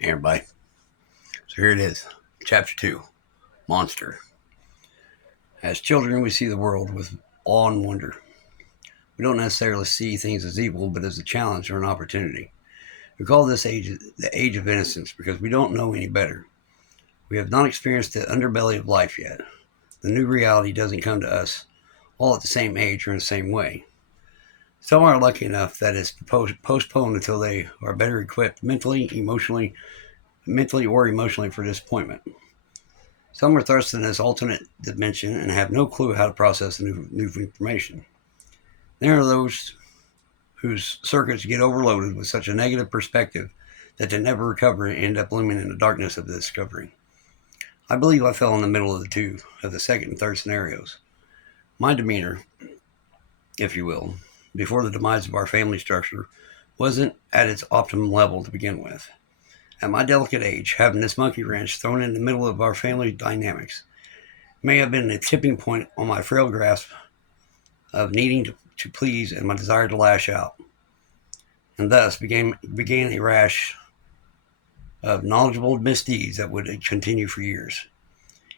Hey everybody. So here it is, Chapter 2, Monster. As children, we see the world with awe and wonder. We don't necessarily see things as evil, but as a challenge or an opportunity. We call this age the age of innocence because we don't know any better. We have not experienced the underbelly of life yet. The new reality doesn't come to us all at the same age or in the same way. Some are lucky enough that it's postponed until they are better equipped mentally or emotionally for disappointment. Some are thrust in this alternate dimension and have no clue how to process the new information. There are those whose circuits get overloaded with such a negative perspective that they never recover and end up looming in the darkness of the discovery. I believe I fell in the middle of the two of the second and third scenarios. My demeanor, if you will, before the demise of our family structure wasn't at its optimum level to begin with. At my delicate age, having this monkey wrench thrown in the middle of our family dynamics may have been a tipping point on my frail grasp of needing to please and my desire to lash out, and thus began a rash of knowledgeable misdeeds that would continue for years.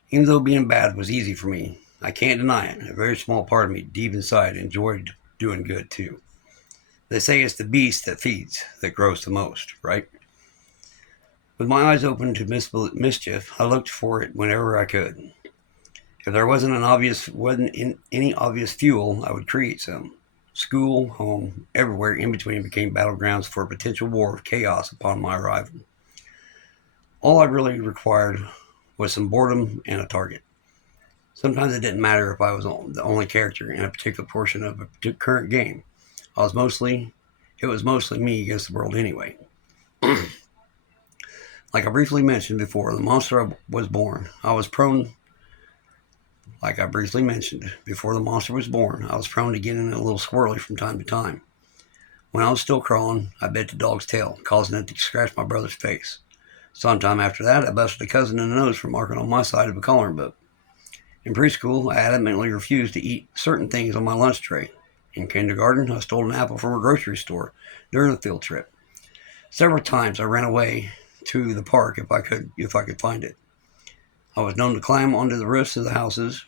Even though being bad was easy for me, I can't deny it. A very small part of me deep inside enjoyed doing good too. They say it's the beast that feeds that grows the most, right? With my eyes open to mischief, I looked for it whenever I could. If there wasn't any obvious fuel, I would create some. School, home, everywhere in between became battlegrounds for a potential war of chaos upon my arrival. All I really required was some boredom and a target. Sometimes it didn't matter if I was the only character in a particular portion of a current game. It was mostly me against the world anyway. Like I briefly mentioned before, the monster was born. Like I briefly mentioned, before the monster was born, I was prone to getting a little squirrely from time to time. When I was still crawling, I bit the dog's tail, causing it to scratch my brother's face. Sometime after that, I busted a cousin in the nose for marking on my side of a coloring book. In preschool, I adamantly refused to eat certain things on my lunch tray. In kindergarten, I stole an apple from a grocery store during a field trip. Several times I ran away to the park if I could find it. I was known to climb onto the roofs of the houses.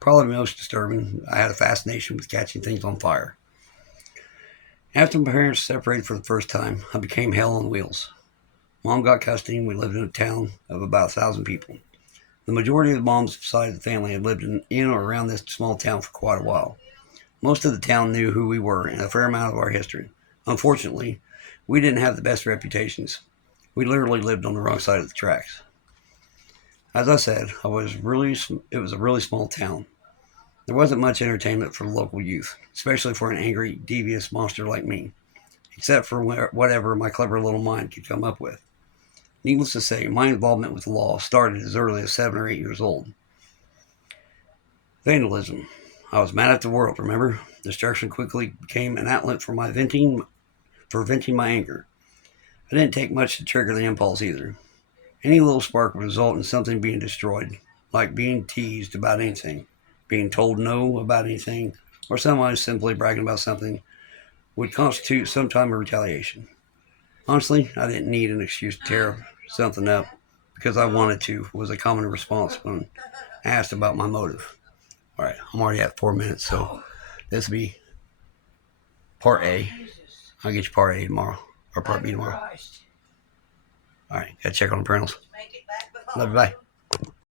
Probably most disturbing, I had a fascination with catching things on fire. After my parents separated for the first time, I became hell on wheels. Mom got custody and we lived in a town of about 1,000 people. The majority of the mom's side of the family had lived in or around this small town for quite a while. Most of the town knew who we were and a fair amount of our history. Unfortunately, we didn't have the best reputations. We literally lived on the wrong side of the tracks. As I said, it was a really small town. There wasn't much entertainment for the local youth, especially for an angry, devious monster like me, except for whatever my clever little mind could come up with. Needless to say, my involvement with the law started as early as 7 or 8 years old. Vandalism. I was mad at the world, remember? Destruction quickly became an outlet for venting my anger. I didn't take much to trigger the impulse either. Any little spark would result in something being destroyed, like being teased about anything, being told no about anything, or someone simply bragging about something would constitute some time of retaliation. Honestly, I didn't need an excuse to tear something up because I wanted to was a common response when asked about my motive. All right, I'm already at 4 minutes, so this will be part A. I'll get you part A tomorrow, or part B tomorrow. All right, gotta check on the parentals. Love you, bye.